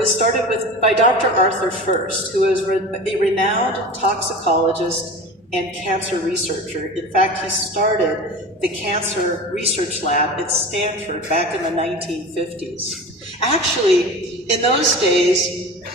was started by Dr. Arthur First, who was a renowned toxicologist and cancer researcher. In fact, he started the Cancer Research Lab at Stanford back in the 1950s. Actually, in those days,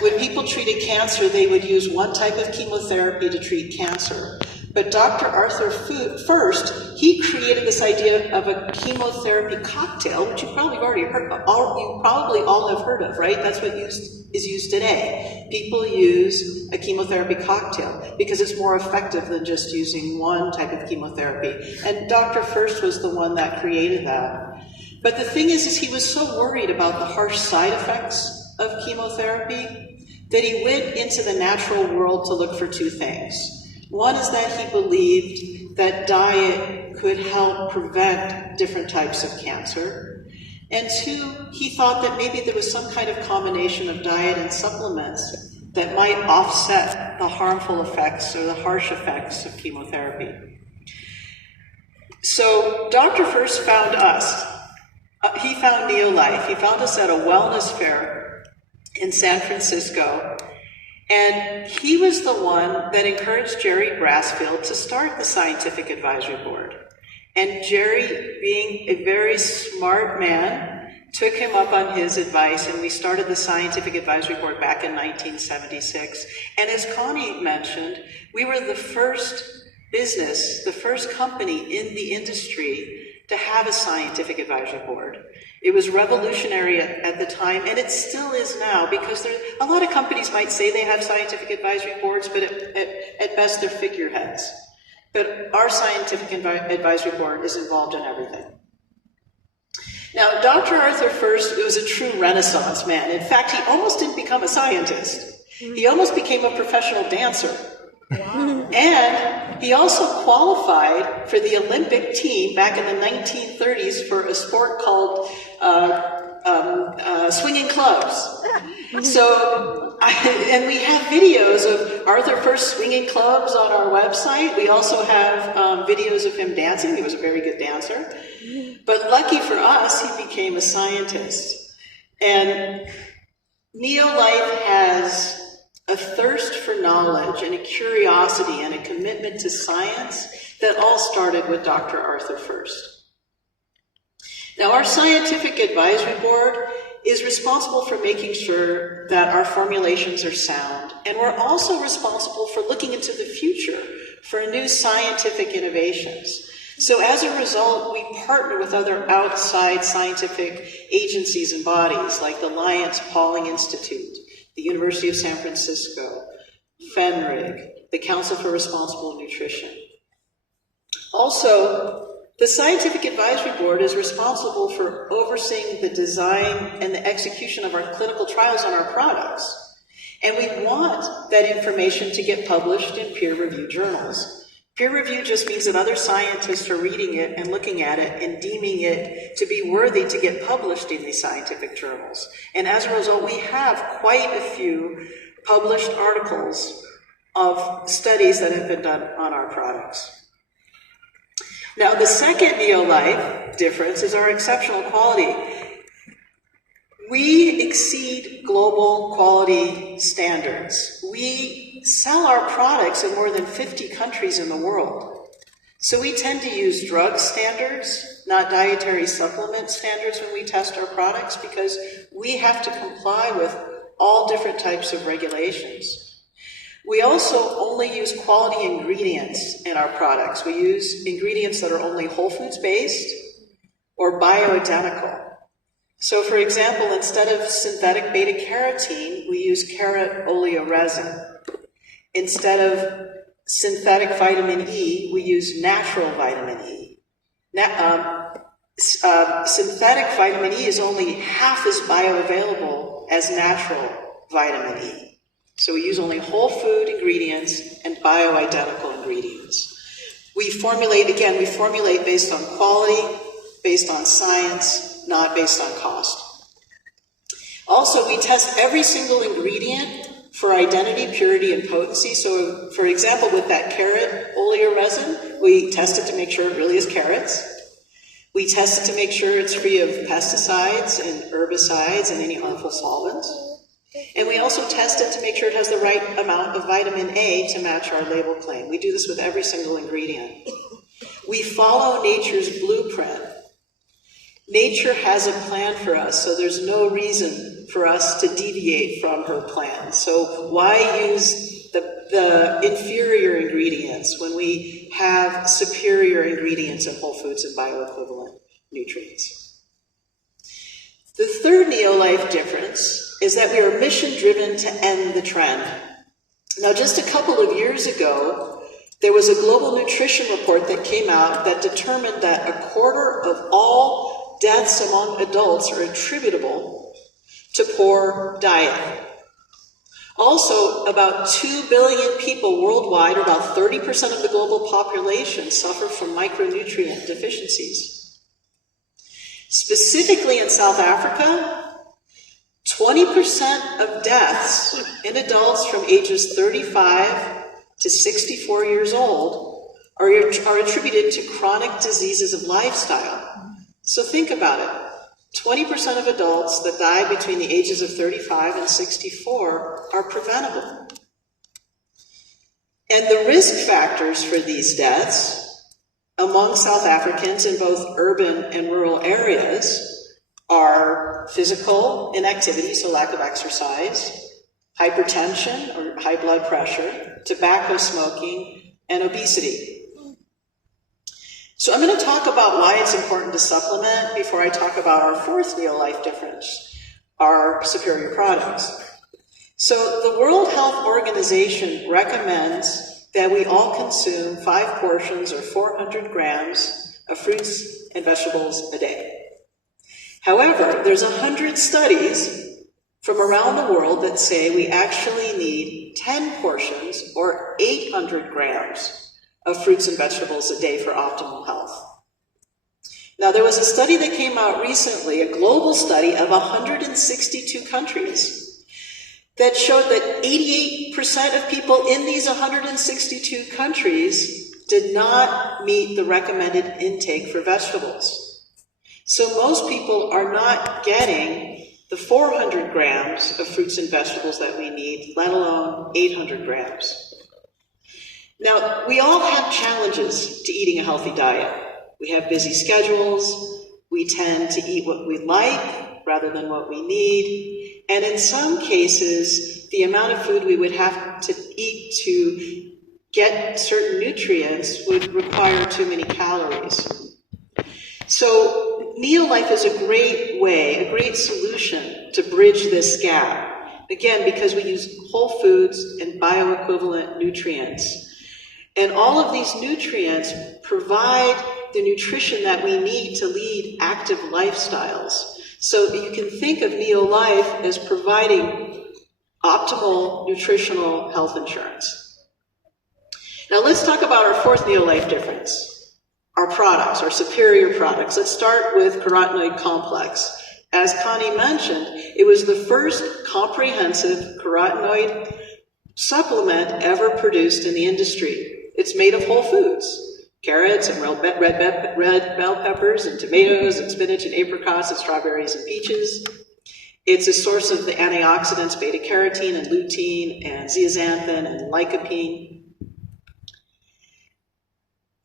when people treated cancer, they would use one type of chemotherapy to treat cancer. But Dr. Arthur First, he created this idea of a chemotherapy cocktail, which you probably already heard of. You probably all have heard of, right? That's what is used today. People use a chemotherapy cocktail because it's more effective than just using one type of chemotherapy. And Dr. First was the one that created that. But the thing is he was so worried about the harsh side effects of chemotherapy that he went into the natural world to look for two things. One is that he believed that diet could help prevent different types of cancer. And two, he thought that maybe there was some kind of combination of diet and supplements that might offset the harmful effects or the harsh effects of chemotherapy. So Dr. First found us. He found Neolife. He found us at a wellness fair in San Francisco. And he was the one that encouraged Jerry Brassfield to start the Scientific Advisory Board. And Jerry, being a very smart man, took him up on his advice, and we started the Scientific Advisory Board back in 1976. And as Connie mentioned, we were the first business, the first company in the industry to have a Scientific Advisory Board. It was revolutionary at the time, and it still is now, because a lot of companies might say they have scientific advisory boards, but at best they're figureheads. But our Scientific Advisory Board is involved in everything. Now, Dr. Arthur First was a true Renaissance man. In fact, he almost didn't become a scientist. He almost became a professional dancer. Wow. And he also qualified for the Olympic team back in the 1930s for a sport called swinging clubs. And we have videos of Arthur First swinging clubs on our website. We also have videos of him dancing. He was a very good dancer. But lucky for us, he became a scientist. And Neolife has a thirst for knowledge and a curiosity and a commitment to science that all started with Dr. Arthur First. Now, our Scientific Advisory Board is responsible for making sure that our formulations are sound, and we're also responsible for looking into the future for new scientific innovations. So as a result, we partner with other outside scientific agencies and bodies like the Lyons Pauling Institute, the University of San Francisco, FENRIG, the Council for Responsible Nutrition. Also, the Scientific Advisory Board is responsible for overseeing the design and the execution of our clinical trials on our products. And we want that information to get published in peer-reviewed journals. Peer review just means that other scientists are reading it and looking at it and deeming it to be worthy to get published in these scientific journals. And as a result, we have quite a few published articles of studies that have been done on our products. Now, the second Neolife difference is our exceptional quality. We exceed global quality standards. We sell our products in more than 50 countries in the world. So we tend to use drug standards, not dietary supplement standards when we test our products, because we have to comply with all different types of regulations. We also only use quality ingredients in our products. We use ingredients that are only whole foods based or bioidentical. So for example, instead of synthetic beta-carotene, we use carrot oleoresin. Instead of synthetic vitamin E, we use natural vitamin E. Synthetic vitamin E is only half as bioavailable as natural vitamin E. So we use only whole food ingredients and bioidentical ingredients. We formulate based on quality, based on science, not based on cost. Also, we test every single ingredient for identity, purity, and potency. So, for example, with that carrot oleoresin, we test it to make sure it really is carrots. We test it to make sure it's free of pesticides and herbicides and any harmful solvents. And we also test it to make sure it has the right amount of vitamin A to match our label claim. We do this with every single ingredient. We follow nature's blueprint. Nature has a plan for us, so there's no reason for us to deviate from her plan. So why use the inferior ingredients when we have superior ingredients in whole foods and bioequivalent nutrients? The third Neolife difference is that we are mission-driven to end the trend. Now, just a couple of years ago, there was a global nutrition report that came out that determined that a quarter of all deaths among adults are attributable to poor diet. Also, about 2 billion people worldwide, or about 30% of the global population, suffer from micronutrient deficiencies. Specifically in South Africa, 20% of deaths in adults from ages 35 to 64 years old are attributed to chronic diseases of lifestyle. So think about it. 20% of adults that die between the ages of 35 and 64 are preventable. And the risk factors for these deaths among South Africans in both urban and rural areas are physical inactivity, so lack of exercise, hypertension or high blood pressure, tobacco smoking, and obesity. So I'm going to talk about why it's important to supplement before I talk about our fourth Neolife difference, our superior products. So the World Health Organization recommends that we all consume 5 portions or 400 grams of fruits and vegetables a day. However, there's 100 studies from around the world that say we actually need 10 portions or 800 grams of fruits and vegetables a day for optimal health. Now, there was a study that came out recently, a global study of 162 countries, that showed that 88% of people in these 162 countries did not meet the recommended intake for vegetables. So most people are not getting the 400 grams of fruits and vegetables that we need, let alone 800 grams. Now, we all have challenges to eating a healthy diet. We have busy schedules. We tend to eat what we like rather than what we need. And in some cases, the amount of food we would have to eat to get certain nutrients would require too many calories. So Neolife is a great way, a great solution to bridge this gap. Again, because we use whole foods and bioequivalent nutrients. And all of these nutrients provide the nutrition that we need to lead active lifestyles. So you can think of Neolife as providing optimal nutritional health insurance. Now let's talk about our fourth Neolife difference. Our products, our superior products. Let's start with carotenoid complex. As Connie mentioned, it was the first comprehensive carotenoid supplement ever produced in the industry. It's made of whole foods, carrots and red bell peppers and tomatoes and spinach and apricots and strawberries and peaches. It's a source of the antioxidants beta-carotene and lutein and zeaxanthin and lycopene.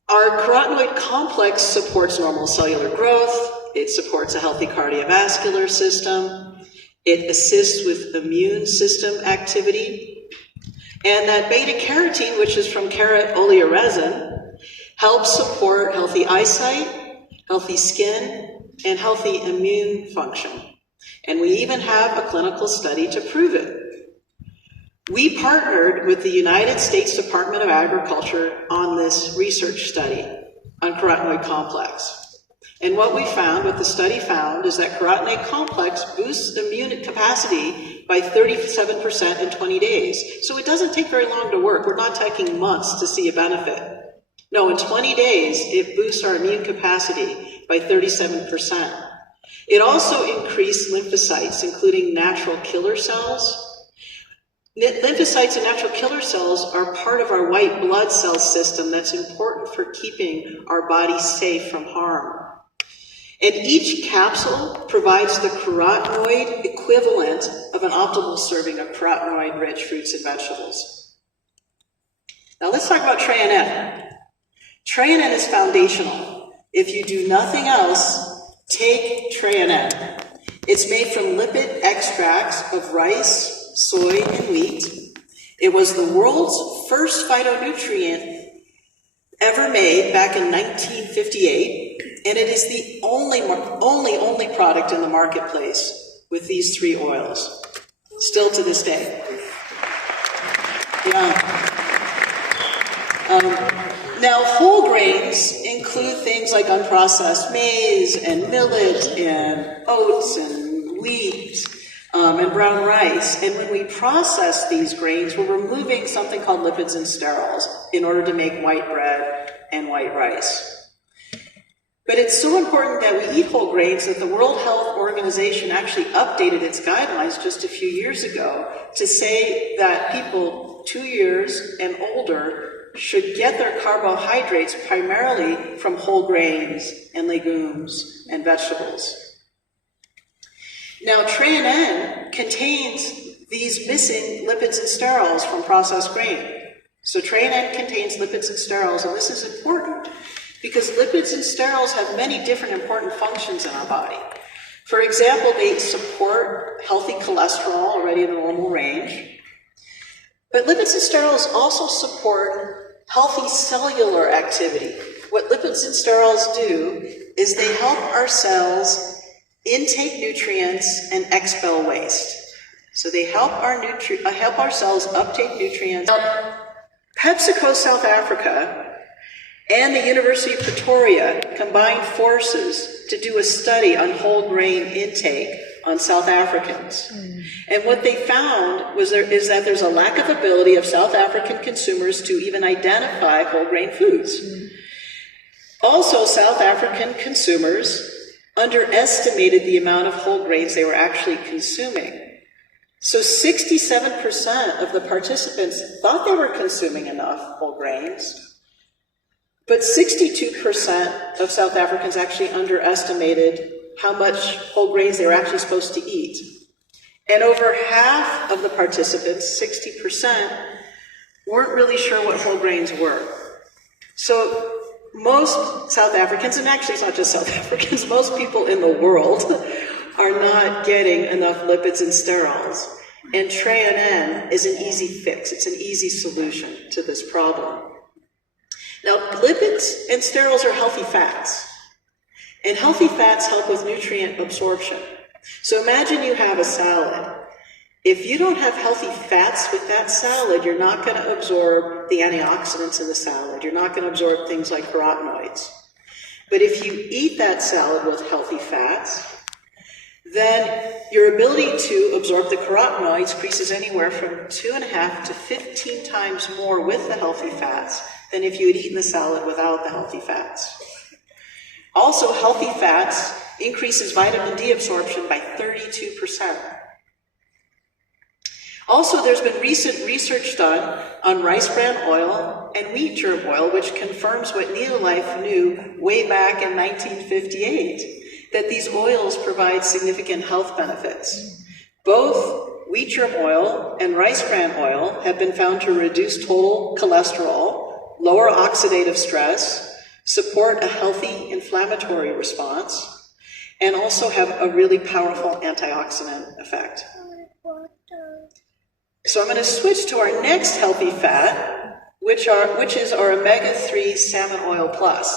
Our carotenoid complex supports normal cellular growth. It supports a healthy cardiovascular system. It assists with immune system activity. And that beta-carotene, which is from carrot oleoresin, helps support healthy eyesight, healthy skin, and healthy immune function. And we even have a clinical study to prove it. We partnered with the United States Department of Agriculture on this research study on carotenoid complex. And what the study found is that carotenoid complex boosts immune capacity by 37% in 20 days. So it doesn't take very long to work. We're not taking months to see a benefit. No, in 20 days, it boosts our immune capacity by 37%. It also increased lymphocytes, including natural killer cells. Lymphocytes and natural killer cells are part of our white blood cell system that's important for keeping our body safe from harm. And each capsule provides the carotenoid equivalent of an optimal serving of carotenoid-rich fruits and vegetables. Now let's talk about TreaNN. TreaNN is foundational. If you do nothing else, take TreaNN. It's made from lipid extracts of rice, soy, and wheat. It was the world's first phytonutrient ever made back in 1958, and it is the only product in the marketplace with these three oils, still to this day. Yeah. Now, whole grains include things like unprocessed maize and millet and oats and wheat and brown rice. And when we process these grains, we're removing something called lipids and sterols in order to make white bread and white rice. But it's so important that we eat whole grains that the World Health Organization actually updated its guidelines just a few years ago to say that people 2 years and older should get their carbohydrates primarily from whole grains and legumes and vegetables. Now, TreaNN contains these missing lipids and sterols from processed grain. So TreaNN contains lipids and sterols, and this is important because lipids and sterols have many different important functions in our body. For example, they support healthy cholesterol already in the normal range. But lipids and sterols also support healthy cellular activity. What lipids and sterols do is they help our cells intake nutrients and expel waste. So they help our cells uptake nutrients. Now, PepsiCo South Africa and the University of Pretoria combined forces to do a study on whole grain intake on South Africans. And what they found is that there's a lack of ability of South African consumers to even identify whole grain foods. Also, South African consumers underestimated the amount of whole grains they were actually consuming. So 67% of the participants thought they were consuming enough whole grains, but 62% of South Africans actually underestimated how much whole grains they were actually supposed to eat. And over half of the participants, 60%, weren't really sure what whole grains were. So most South Africans, and actually it's not just South Africans, most people in the world are not getting enough lipids and sterols. And TreaNN is an easy fix. It's an easy solution to this problem. Now, lipids and sterols are healthy fats. And healthy fats help with nutrient absorption. So imagine you have a salad. If you don't have healthy fats with that salad, you're not going to absorb the antioxidants in the salad. You're not going to absorb things like carotenoids. But if you eat that salad with healthy fats, then your ability to absorb the carotenoids increases anywhere from 2.5 to 15 times more with the healthy fats than if you had eaten the salad without the healthy fats. Also, healthy fats increases vitamin D absorption by 32%. Also, there's been recent research done on rice bran oil and wheat germ oil, which confirms what Neolife knew way back in 1958, that these oils provide significant health benefits. Both wheat germ oil and rice bran oil have been found to reduce total cholesterol, lower oxidative stress, support a healthy inflammatory response, and also have a really powerful antioxidant effect. So I'm going to switch to our next healthy fat, which is our omega-3 salmon oil plus.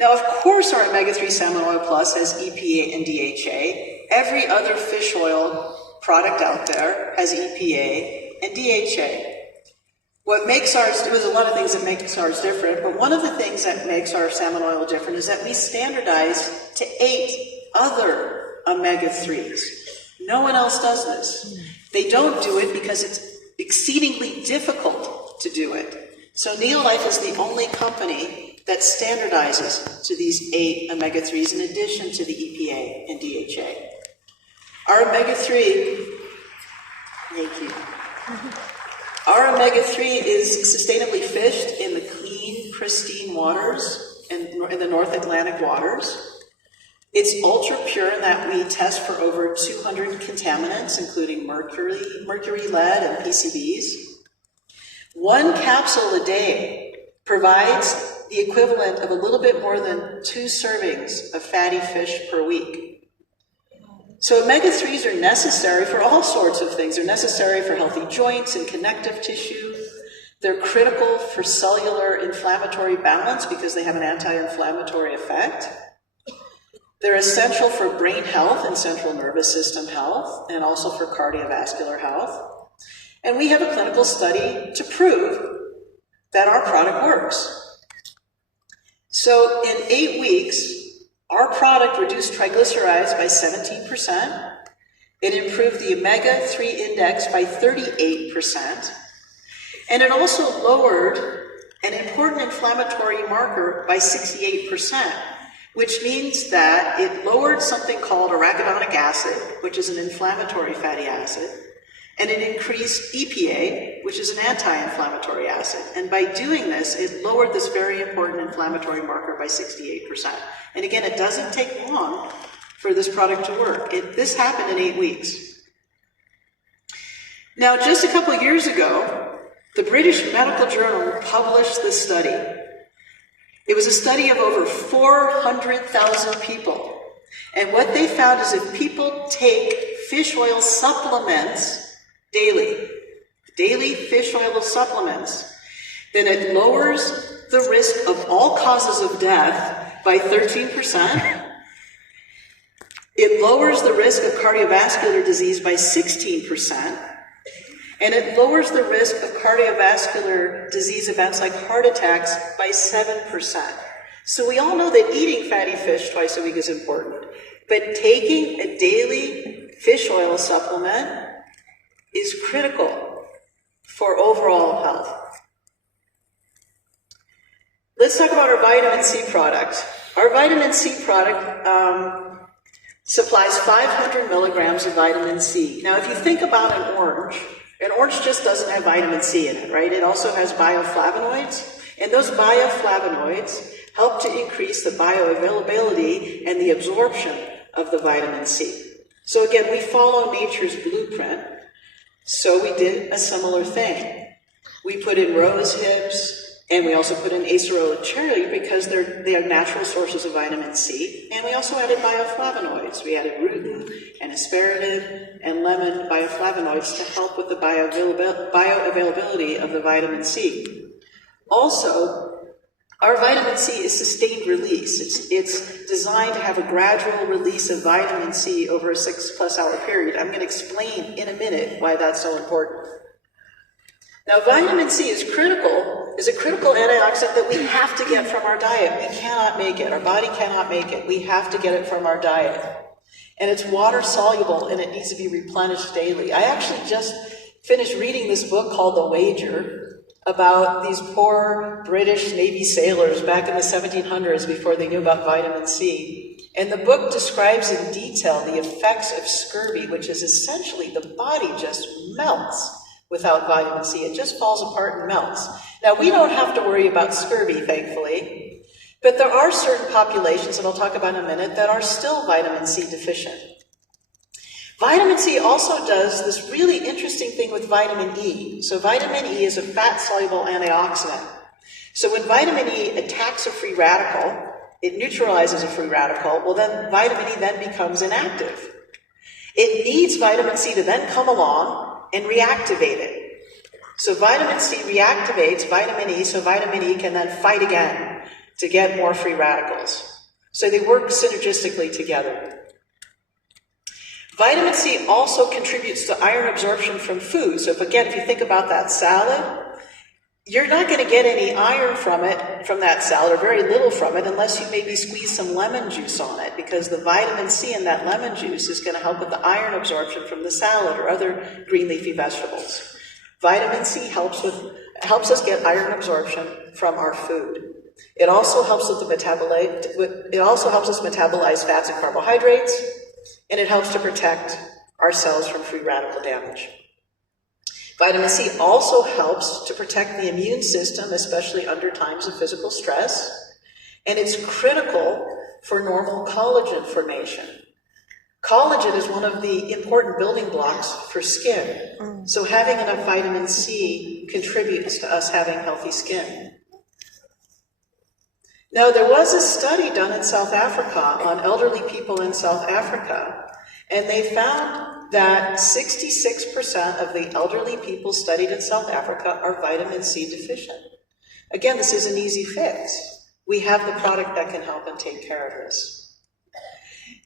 Now, of course, our omega-3 salmon oil plus has EPA and DHA. Every other fish oil product out there has EPA and DHA. What makes ours, there's a lot of things that make ours different, but one of the things that makes our salmon oil different is that we standardize to 8 other omega-3s. No one else does this. They don't do it because it's exceedingly difficult to do it. So Neolife is the only company that standardizes to these 8 omega-3s in addition to the EPA and DHA. Our omega-3, thank you. Our omega-3 is sustainably fished in the clean, pristine waters in the North Atlantic waters. It's ultra pure in that we test for over 200 contaminants, including mercury, lead, and PCBs. One capsule a day provides the equivalent of a little bit more than 2 servings of fatty fish per week. So omega-3s are necessary for all sorts of things. They're necessary for healthy joints and connective tissue. They're critical for cellular inflammatory balance because they have an anti-inflammatory effect. They're essential for brain health and central nervous system health, and also for cardiovascular health. And we have a clinical study to prove that our product works. So in 8 weeks, our product reduced triglycerides by 17%. It improved the omega-3 index by 38%. And it also lowered an important inflammatory marker by 68%. Which means that it lowered something called arachidonic acid, which is an inflammatory fatty acid, and it increased EPA, which is an anti-inflammatory acid. And by doing this, it lowered this very important inflammatory marker by 68%. And again, it doesn't take long for this product to work. This happened in 8 weeks. Now, just a couple of years ago, the British Medical Journal published this study. It was a study of over 400,000 people. And what they found is if people take fish oil supplements daily fish oil supplements, then it lowers the risk of all causes of death by 13%. It lowers the risk of cardiovascular disease by 16%. And it lowers the risk of cardiovascular disease events like heart attacks by 7%. So we all know that eating fatty fish twice a week is important, but taking a daily fish oil supplement is critical for overall health. Let's talk about our vitamin C product. Our vitamin C product supplies 500 milligrams of vitamin C. Now, if you think about an orange just doesn't have vitamin C in it, right? It also has bioflavonoids, and those bioflavonoids help to increase the bioavailability and the absorption of the vitamin C. So again, we follow nature's blueprint, so we did a similar thing. We put in rose hips, and we also put in acerola cherry because they are natural sources of vitamin C. And we also added bioflavonoids. We added rutin and asparaginate and lemon bioflavonoids to help with the bioavailability of the vitamin C. Also, our vitamin C is sustained release. It's designed to have a gradual release of vitamin C over a 6+ hour period. I'm going to explain in a minute why that's so important. Now, vitamin C is a critical antioxidant that we have to get from our diet. We cannot make it. Our body cannot make it. We have to get it from our diet. And it's water soluble, and it needs to be replenished daily. I actually just finished reading this book called The Wager about these poor British Navy sailors back in the 1700s before they knew about vitamin C. And the book describes in detail the effects of scurvy, which is essentially the body just melts without vitamin C. It just falls apart and melts. Now, we don't have to worry about scurvy, thankfully, but there are certain populations, and I'll talk about in a minute, that are still vitamin C deficient. Vitamin C also does this really interesting thing with vitamin E. So vitamin E is a fat-soluble antioxidant. So when vitamin E attacks a free radical, it neutralizes a free radical, well then vitamin E then becomes inactive. It needs vitamin C to then come along and reactivate it. So vitamin C reactivates vitamin E, so vitamin E can then fight again to get more free radicals. So they work synergistically together. Vitamin C also contributes to iron absorption from food. So if you think about that salad, you're not going to get any iron from that salad, or very little from it, unless you maybe squeeze some lemon juice on it, because the vitamin C in that lemon juice is going to help with the iron absorption from the salad or other green leafy vegetables. Vitamin C helps us get iron absorption from our food. It also helps us metabolize fats and carbohydrates, and it helps to protect our cells from free radical damage. Vitamin C also helps to protect the immune system, especially under times of physical stress, and it's critical for normal collagen formation. Collagen is one of the important building blocks for skin. So having enough vitamin C contributes to us having healthy skin. Now, there was a study done in South Africa on elderly people in South Africa, and they found that 66% of the elderly people studied in South Africa are vitamin C deficient. Again, this is an easy fix. We have the product that can help and take care of this.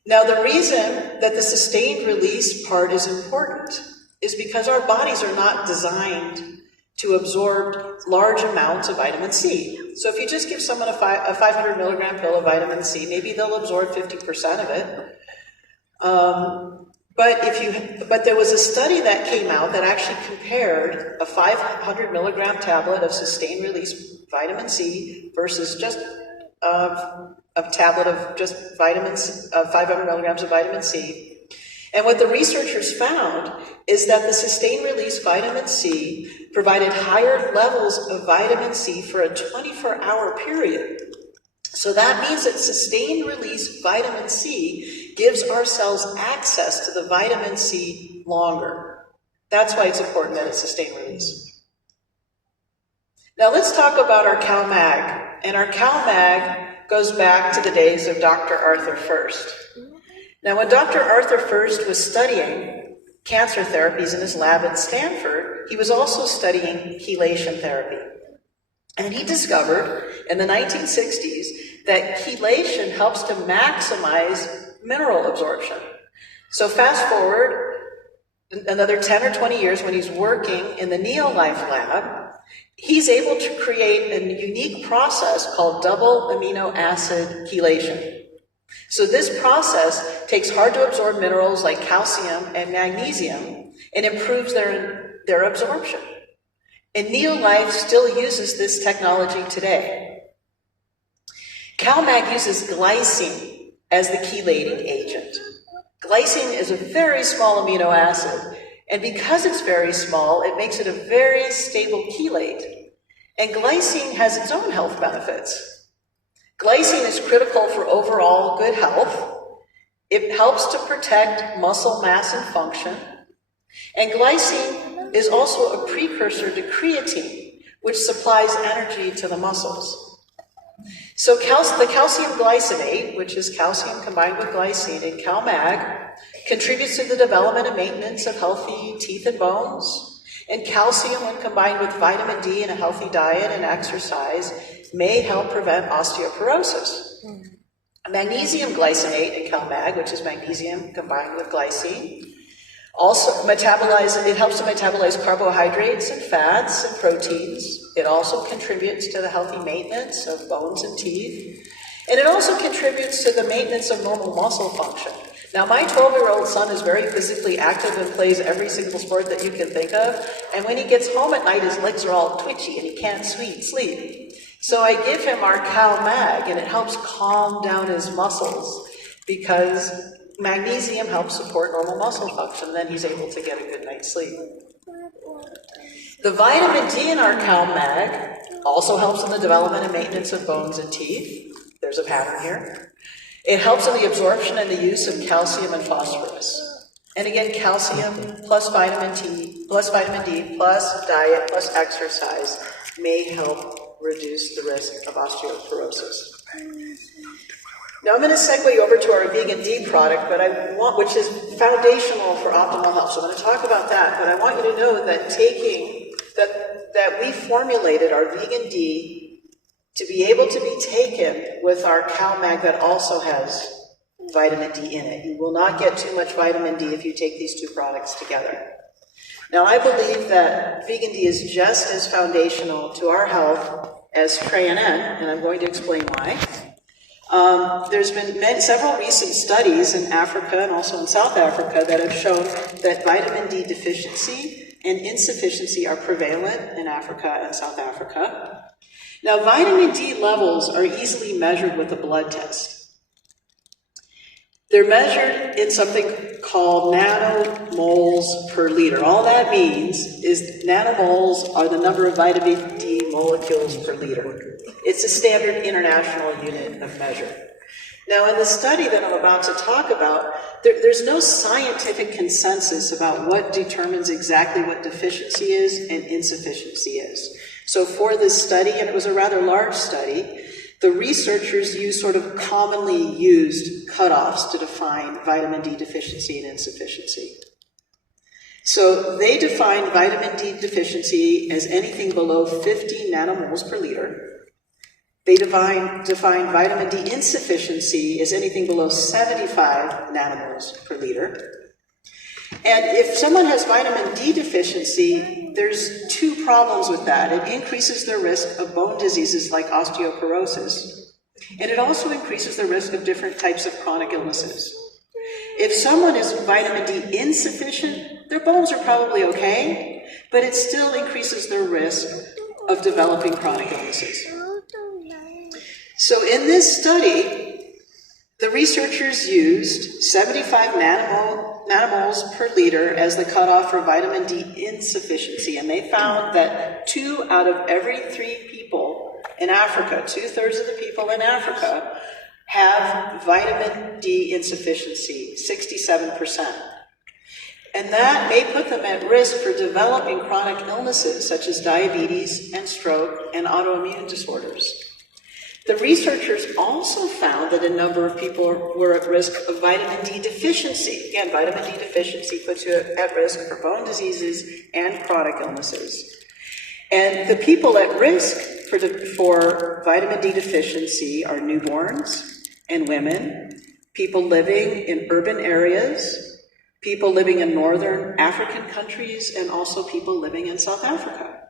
Now, the reason that the sustained release part is important is because our bodies are not designed to absorb large amounts of vitamin C. So if you just give someone a 500 milligram pill of vitamin C, maybe they'll absorb 50% of it. But there was a study that came out that actually compared a 500 milligram tablet of sustained release vitamin C versus just a tablet of just vitamins, 500 milligrams of vitamin C. And what the researchers found is that the sustained release vitamin C provided higher levels of vitamin C for a 24-hour period. So that means that sustained release vitamin C gives our cells access to the vitamin C longer. That's why it's important that it's sustained release. Now let's talk about our CalMag. And our CalMag goes back to the days of Dr. Arthur First. Now, when Dr. Arthur First was studying cancer therapies in his lab at Stanford, he was also studying chelation therapy. And he discovered in the 1960s that chelation helps to maximize mineral absorption. So fast forward another 10 or 20 years when he's working in the Neolife lab, he's able to create a unique process called double amino acid chelation. So this process takes hard to absorb minerals like calcium and magnesium and improves their absorption. And Neolife still uses this technology today. CalMag uses glycine as the chelating agent. Glycine is a very small amino acid, and because it's very small, it makes it a very stable chelate. And glycine has its own health benefits. Glycine is critical for overall good health. It helps to protect muscle mass and function. And glycine is also a precursor to creatine, which supplies energy to the muscles. So the calcium glycinate, which is calcium combined with glycine in CalMag, contributes to the development and maintenance of healthy teeth and bones. And calcium, when combined with vitamin D and a healthy diet and exercise, may help prevent osteoporosis. Magnesium glycinate in CalMag, which is magnesium combined with glycine, also it helps to metabolize carbohydrates and fats and proteins. It also contributes to the healthy maintenance of bones and teeth. And it also contributes to the maintenance of normal muscle function. Now, my 12-year-old son is very physically active and plays every single sport that you can think of. And when he gets home at night, his legs are all twitchy and he can't sleep. So I give him our CalMag, and it helps calm down his muscles because magnesium helps support normal muscle function. Then he's able to get a good night's sleep. The vitamin D in our CalMag also helps in the development and maintenance of bones and teeth. There's a pattern here. It helps in the absorption and the use of calcium and phosphorus. And again, calcium plus vitamin D plus diet plus exercise may help reduce the risk of osteoporosis. Now I'm going to segue over to our Vegan D product, which is foundational for optimal health. So I'm going to talk about that, but I want you to know that that we formulated our Vegan D to be able to be taken with our CalMag that also has vitamin D in it. You will not get too much vitamin D if you take these two products together. Now, I believe that Vegan D is just as foundational to our health as Tray-NN, and I'm going to explain why. There's been several recent studies in Africa and also in South Africa that have shown that vitamin D deficiency and insufficiency are prevalent in Africa and South Africa. Now, vitamin D levels are easily measured with a blood test. They're measured in something called nanomoles per liter. All that means is nanomoles are the number of vitamin D molecules per liter. It's a standard international unit of measure. Now, in the study that I'm about to talk about, there's no scientific consensus about what determines exactly what deficiency is and insufficiency is. So for this study, and it was a rather large study, the researchers used sort of commonly used cutoffs to define vitamin D deficiency and insufficiency. So they defined vitamin D deficiency as anything below 50 nanomoles per liter. They define vitamin D insufficiency as anything below 75 nanomoles per liter. And if someone has vitamin D deficiency, there's two problems with that. It increases their risk of bone diseases like osteoporosis, and it also increases the risk of different types of chronic illnesses. If someone is vitamin D insufficient, their bones are probably okay, but it still increases their risk of developing chronic illnesses. So in this study, the researchers used 75 nanomoles per liter as the cutoff for vitamin D insufficiency, and they found that 2 out of every 3 people in Africa, 2/3 of the people in Africa, have vitamin D insufficiency, 67%. And that may put them at risk for developing chronic illnesses such as diabetes and stroke and autoimmune disorders. The researchers also found that a number of people were at risk of vitamin D deficiency. Again, vitamin D deficiency puts you at risk for bone diseases and chronic illnesses. And the people at risk for vitamin D deficiency are newborns and women, people living in urban areas, people living in northern African countries, and also people living in South Africa.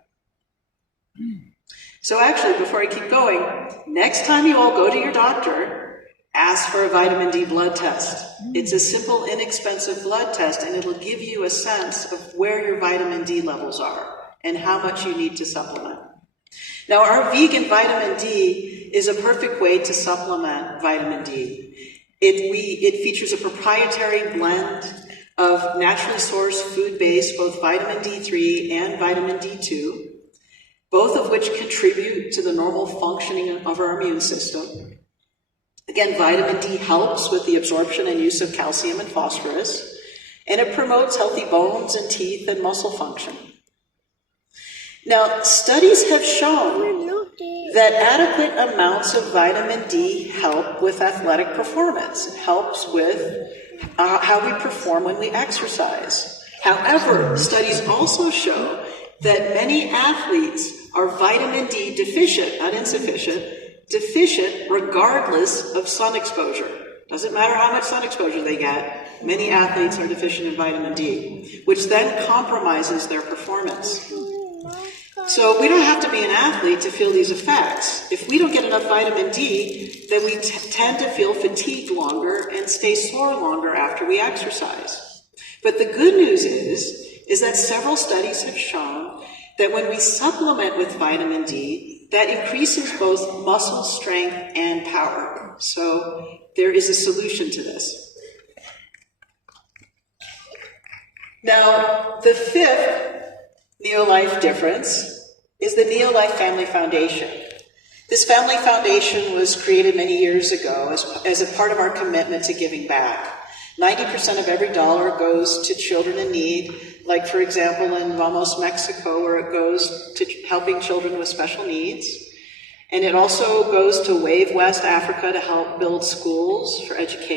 So actually, before I keep going, next time you all go to your doctor, ask for a vitamin D blood test. It's a simple, inexpensive blood test, and it'll give you a sense of where your vitamin D levels are and how much you need to supplement. Now, our vegan vitamin D is a perfect way to supplement vitamin D. It features a proprietary blend of naturally sourced food-based both vitamin D3 and vitamin D2, both of which contribute to the normal functioning of our immune system. Again, vitamin D helps with the absorption and use of calcium and phosphorus, and it promotes healthy bones and teeth and muscle function. Now, studies have shown that adequate amounts of vitamin D help with athletic performance. It helps with how we perform when we exercise. However, studies also show that many athletes are vitamin D deficient, not insufficient, deficient regardless of sun exposure. Doesn't matter how much sun exposure they get, many athletes are deficient in vitamin D, which then compromises their performance. So we don't have to be an athlete to feel these effects. If we don't get enough vitamin D, then we tend to feel fatigued longer and stay sore longer after we exercise. But the good news is that several studies have shown that when we supplement with vitamin D, that increases both muscle strength and power. So there is a solution to this. Now, the fifth Neolife difference is the Neolife Family Foundation. This family foundation was created many years ago as a part of our commitment to giving back. 90% of every dollar goes to children in need, like, for example, in Vamos, Mexico, where it goes to helping children with special needs. And it also goes to Wave West Africa to help build schools for education.